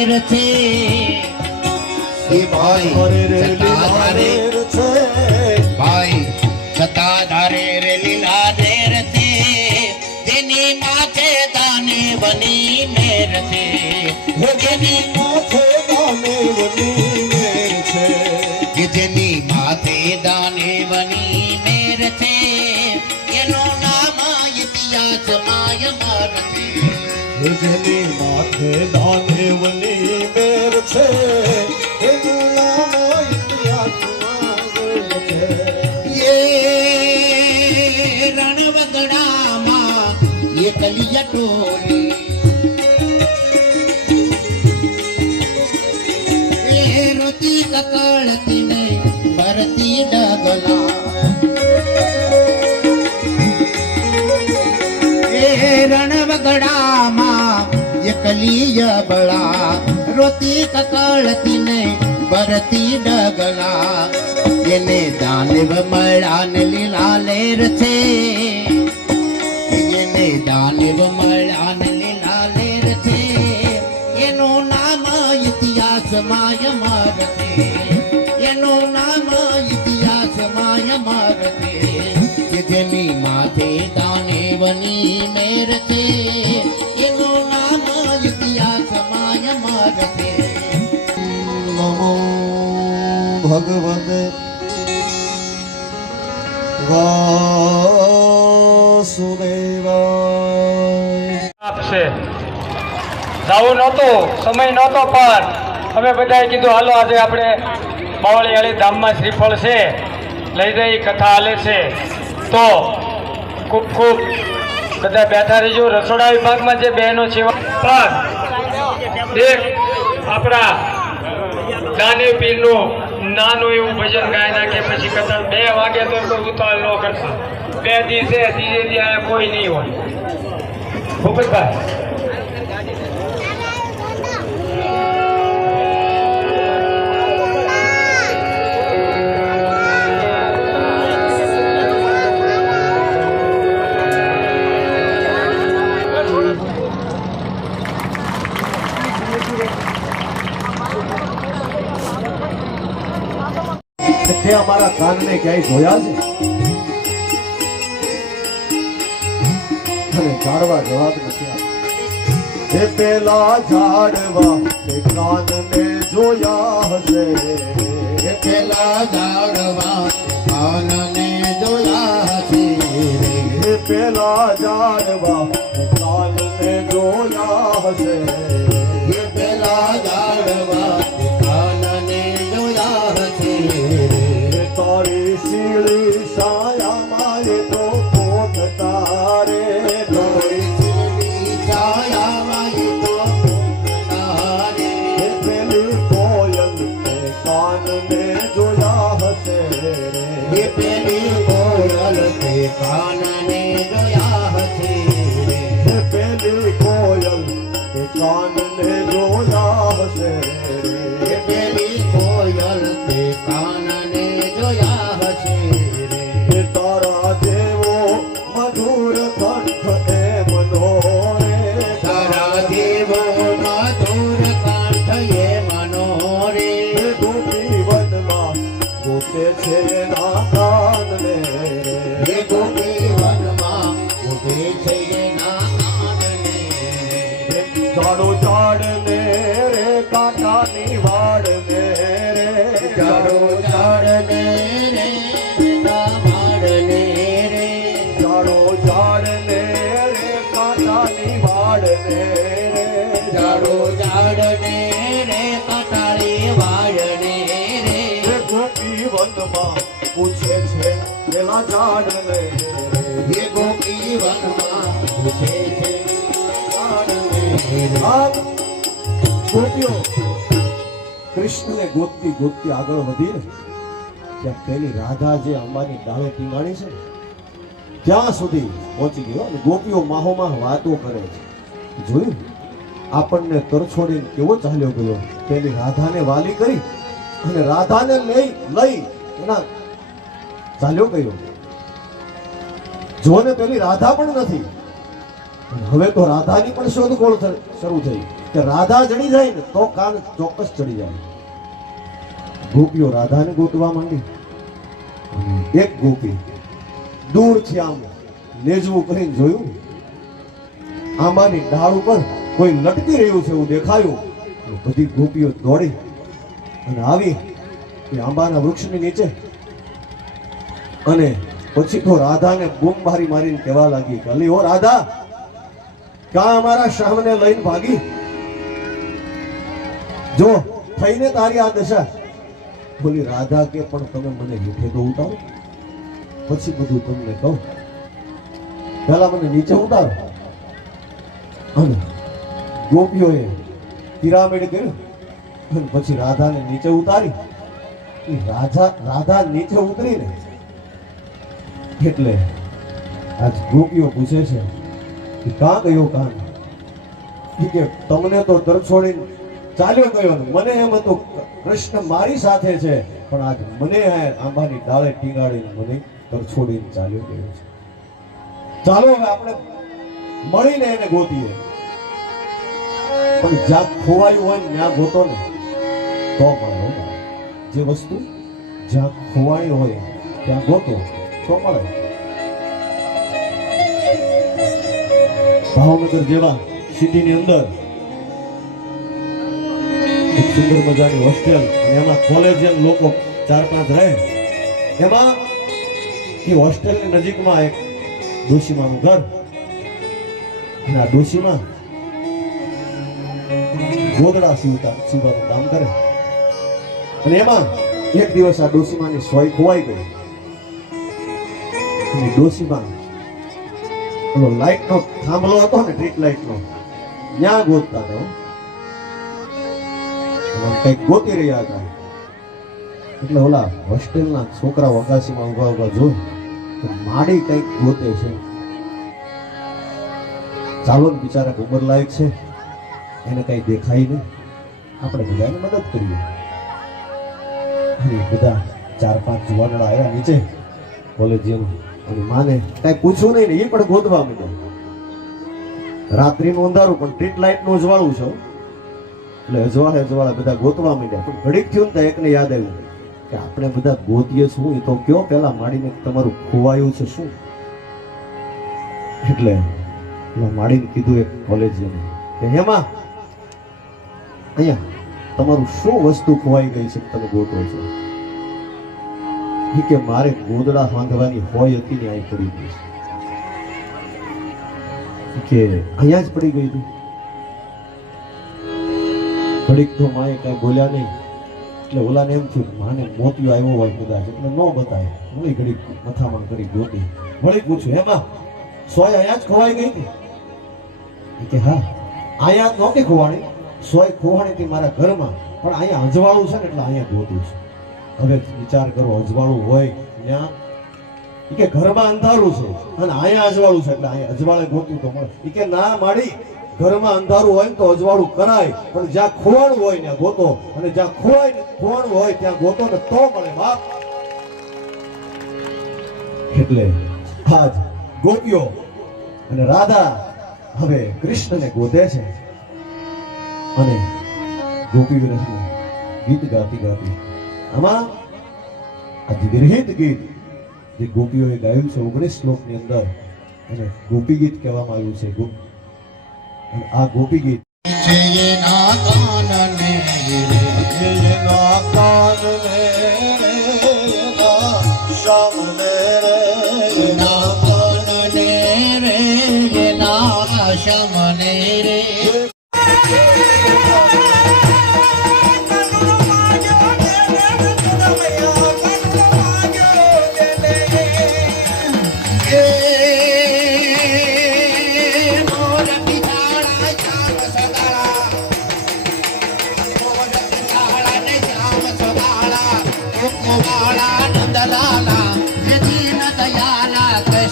લીલા લેર છે એ ભાઈ છે જેની માથે દાદેવની મેર છે. એ નામ ઇતિહાસમાં છે. એ રણવગડામાં એકલી ટોલી એકલી બળા, રોતી કકળતી ને ભરતી ડગલા. એને દાનવ મળાન લીલા લેર છે. એને દાનવ મળાન લીલા લેર છે. એનું નામ ઇતિહાસમાં અમર છે. ભગવતે જવું નહોતું, સમય નહોતો પણ અમે બધાએ કીધું, હાલો, આજે આપણે બાવળીયાળી ધામમાં શ્રીફળ છે, લઈ જઈ, કથા હાલે છે. તો ખૂબ ખૂબ બધા બેઠા રહીજો. રસોડા વિભાગમાં જે બહેનો છે પણ એક આપણા દાનેવ પીરનું નાનું એવું ભજન ગાય નાખે, પછી કદાચ બે વાગે તો કોઈ ઉતાવળ ન કરતા. બે દિવસે ધીરે ધીરે કોઈ નહીં હોય. ભૂપતભાઈ તે અમારા કાનને ક્યાંય જોયા છે? અને જાણવા જવાબ નથી આપતા. એ પેલા ઝાડવા તે કાનને જોયા હશે. એ પેલા ઝાડવા કાનને જોયા હશે એ પેલા ઝાડવા તે કાનને જોયા હશે. એ પેલા ઝાડવા કૃષ્ણને ગોતતી ગોતતી આગળ વધી ને ત્યાં પેલી રાધા જે અંબાની ડાળે ટીંગાણી છે ત્યાં સુધી પહોંચી ગયો ગોપીઓ માહોમાં વાતો કરે છે. જોયું? આપણને તરછોડીને કેવો ચાલ્યો ગયો? પેલી રાધાને વાલી કરી અને રાધાને લઈ લઈ એના ચાલ્યો ગયો. જોને પેલી રાધા પણ નથી. હવે તો રાધાની પણ શોધખોળ શરૂ થઈ. કે રાધા જડી જાય ને તો કાન ચોક્કસ ચડી જાય. ગોપીઓ રાધાને ગોતવા માંડી. એક ગોપી દૂરથી આમ નેજવું કરીને જોયું. આંબાની ડાળ ઉપર કોઈ લટકી રહ્યું છે એવું દેખાયું. બધી ગોપીઓ દોડી અને આવી એ આંબાના વૃક્ષની નીચે. અને પછી તો રાધાને બૂમ મારી મારીને કહેવા લાગી કે અલી ઓ રાધા, ક્યાં અમારા શ્યામને લઈને ભાગી? જો, થઈને તારી આ દશા. બોલી, રાધા કે, પણ તમે મને હેઠે તો ઉતારો. પછી બધું તમને કહું. પહેલા મને નીચે ઉતારો. અને ગોપીઓએ પિરામિડ કર્યું. અને પછી રાધાને નીચે ઉતારી. રાજા, રાધા નીચે ઉતરીને એટલે આજ ગોપીઓ પૂછે છે કે કાં ગયો કાન કે તમને તો દર છોડીને ચાલ્યો ગયો મને એમ હતું, કૃષ્ણ મારી સાથે છે. પણ આજ મને આંબાની ડાળે ટીંગાડીને મને દર છોડીને ચાલ્યો ગયો છે. ચાલો હવે આપણે મળીને એને ગોતીએ. પણ જ્યાં ખોવાયું હોય ત્યાં ગોતો ને, તો પણ જે વસ્તુ જ્યાં ખોવાઈ હોય, ત્યાં ગોતો. તો મળે ભાવનગર જેવા સિટીની અંદર એક સુંદર મજાની હોસ્ટેલ અને એમાં કોલેજિયન લોકો ચાર પાંચ રહે. એમાં એ હોસ્ટેલની નજીકમાં એક ડોશીમાનું ઘર અને આ ડોશીમાં ગોગડા સીવતા સીવવાનું કામ કરે. અને એમાં એક દિવસ આ ડોશીમાની સોય ખોવાઈ ગઈ. અને લાઈટ ઓલો લાઈટનો થાંભલો હતો ને સ્ટ્રીટ લાઈટનો ત્યાં ગોતતા હતા. કંઈક ગોતી રહ્યા હતા. એટલે ઓલા હોસ્ટેલના છોકરા વગાસીમાં ઊભા ઊભા જોઈ માડી કંઈક ગોતે છે. ચાલો ને બિચારા ઉંમર લાયક છે. એને કઈ દેખાય નહીં. આપણે બધાને મદદ કરીએ. બધા ચાર પાંચ જુવાનડા આવ્યા નીચે. કોલેજિયન અને માને કઈ પૂછવું નહીં એ પણ ગોતવા માંડ્યા. રાત્રિનું અંધારું, પણ સ્ટ્રીટ લાઇટનું અજવાળું છે એટલે અજવાળે અજવાળા બધા ગોતવા માંડ્યા. પણ ઘડીક થયું ને એકને યાદ આવ્યું કે આપણે બધા ગોતીએ શું એ તો કયો પેલા માડીને તમારું ખોવાયું છે શું? એટલે માડીને કીધું એક કોલેજ કે, હેમાં, અહીંયા તમારું શું વસ્તુ ખોવાઈ ગઈ છે તમે ગોતો છો? ઈ કે મારે ગોદડા બાંધવાની હોય હતી ને અહીં પડી ગઈ. કે અહીંયા જ પડી ગઈ હતી ઘડીક તો માએ કઈ બોલ્યા નહીં. એટલે ઓલાને એમ થયું માને મોતિયો આવ્યો હોય કદાચ. એટલે ન બતાય. વળી ઘડીક મથામણ કરી ગોતી. વળી પૂછ્યું એમાં સોય અહીંયા જ ખોવાઈ ગઈ હતી? કે, હા, અહીંયા નહોતી ખોવાણી. સોય ખોવાણી હતી મારા ઘરમાં. પણ અહીંયા અજવાળું છે ને એટલે અહીંયા ગોતું છે. હવે વિચાર કરો, અજવાળું હોય ત્યાં? કે ઘરમાં અંધારું છે. અને અહીંયા અજવાળું છે, એટલે અહીંયા અજવાળે ગોતું તો મળે. કે ના માડી, ઘરમાં અંધારું હોય તો અજવાળું કરાય. પણ જ્યાં ખોવાણું હોય ત્યાં ગોતો. અને જ્યાં ખોવાય ખોવાણું હોય ત્યાં ગોતો ને તો મળે, બાપ. એટલે આજ ગોપીઓ અને રાધા હવે કૃષ્ણને ગોતે છે. અને ગોપી ગીત ગાતી ગાતી આમાં વિરહિત ગીત જે ગોપીઓએ ગાયું છે ઓગણીસ શ્લોકની અંદર. અને ગોપી ગીત કહેવામાં આવ્યું છે. આ ગોપી ગીત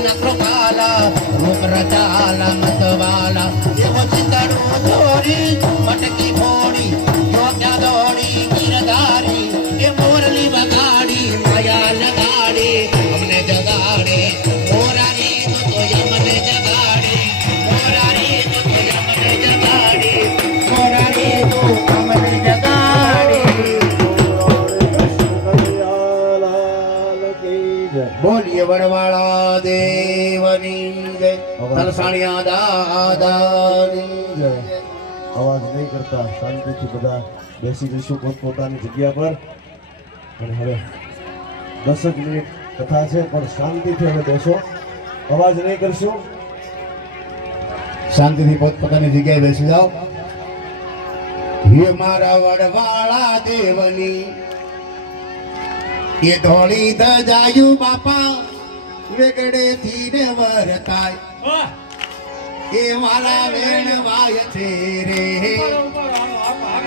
Krishna Krishna તલસાણિયા દાદાની જય. અવાજ નહીં કરતા શાંતિથી બધા બેસી જઈશું પોતપોતાની જગ્યા પર. અને હવે દસ જ મિનિટ કથા છે પણ શાંતિથી હવે બેસો. અવાજ નહીં કરશું. શાંતિથી પોતપોતાની જગ્યાએ બેસી જાઓ. હે મારા વડવાળા દેવની એ ધોળી જાયું બાપા વેગડેથી ને વરતાય એ મારા વેણ વાય છે રે.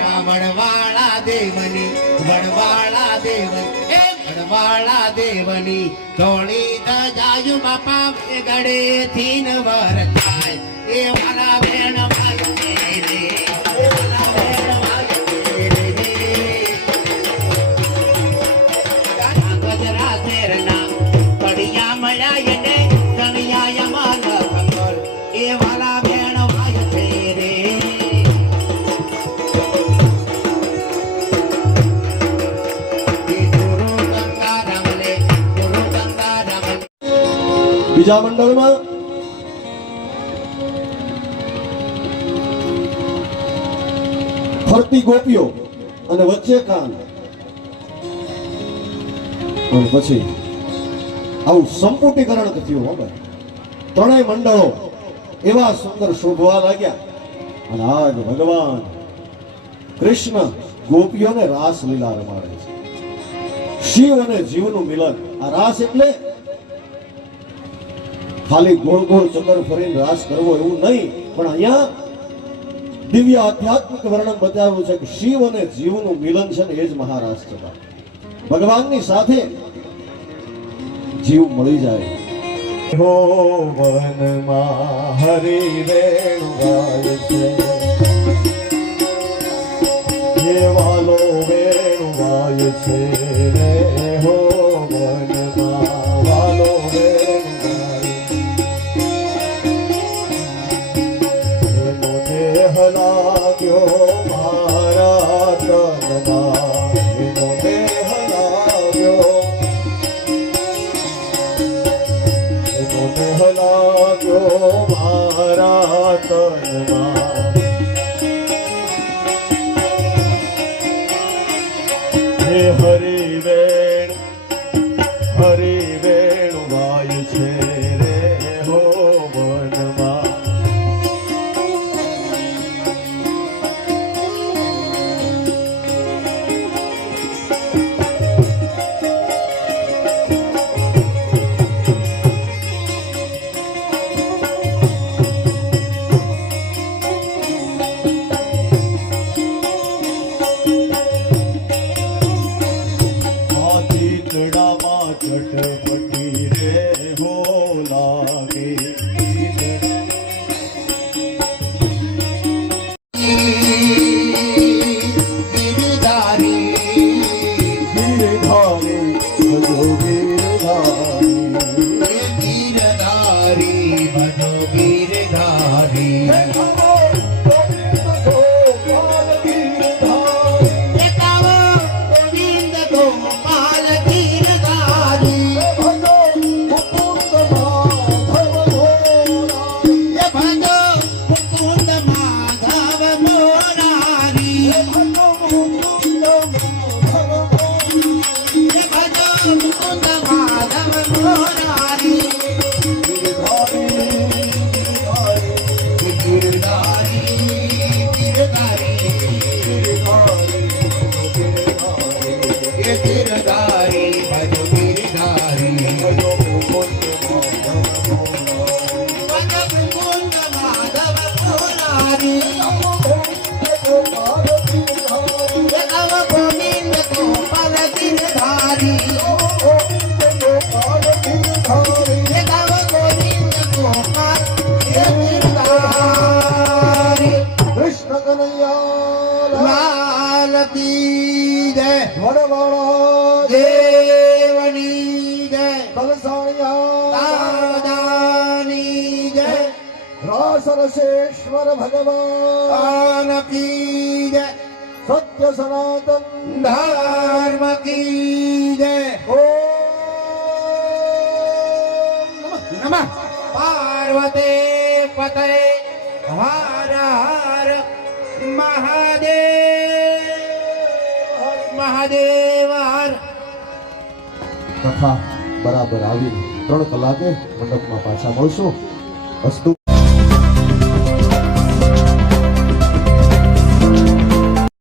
આ વડવાળા દેવની વડવાળા દેવની એ વડવાળા દેવની ધોળી ધજાયું બાપા વેગડેથી ને વરતાય એ મારા વેણ બીજા મંડળમાં? ફરતી ગોપીઓ અને વચ્ચે કાન. અને પછી આવું સંપુટીકરણ થયું, હો ત્રણેય મંડળો એવા સુંદર શોભવા લાગ્યા. અને આજ ભગવાન કૃષ્ણ ગોપીઓને રાસ લીલા રમાડે છે. શિવ અને જીવનું મિલન. આ રાસ એટલે ખાલી ગોળ ગોળ ચક્કર ફરીને રાસ કરવો એવું નહીં, પણ અહીંયા દિવ્ય આધ્યાત્મિક વર્ણન બતાવ્યું છે કે શિવ અને જીવનું મિલન છે ને એ જ મહારાસ છે ભગવાનની સાથે જીવ મળી જાય. હો વનમાં હરી ગાય છે. હે વાલો વેણુ ગાય છે. Oh. રાસ રસેશ્વર ભગવાન આન કી જય સત્ય સનાતન ધર્મ કી જય ઓમ નમઃ નમઃ પાર્વતી પતય હર હર મહાદેવ મહાદેવ હર કથા બરાબર આવી ત્રણ કલાકે મંડપમાં પાછા મળશું અસ્તુ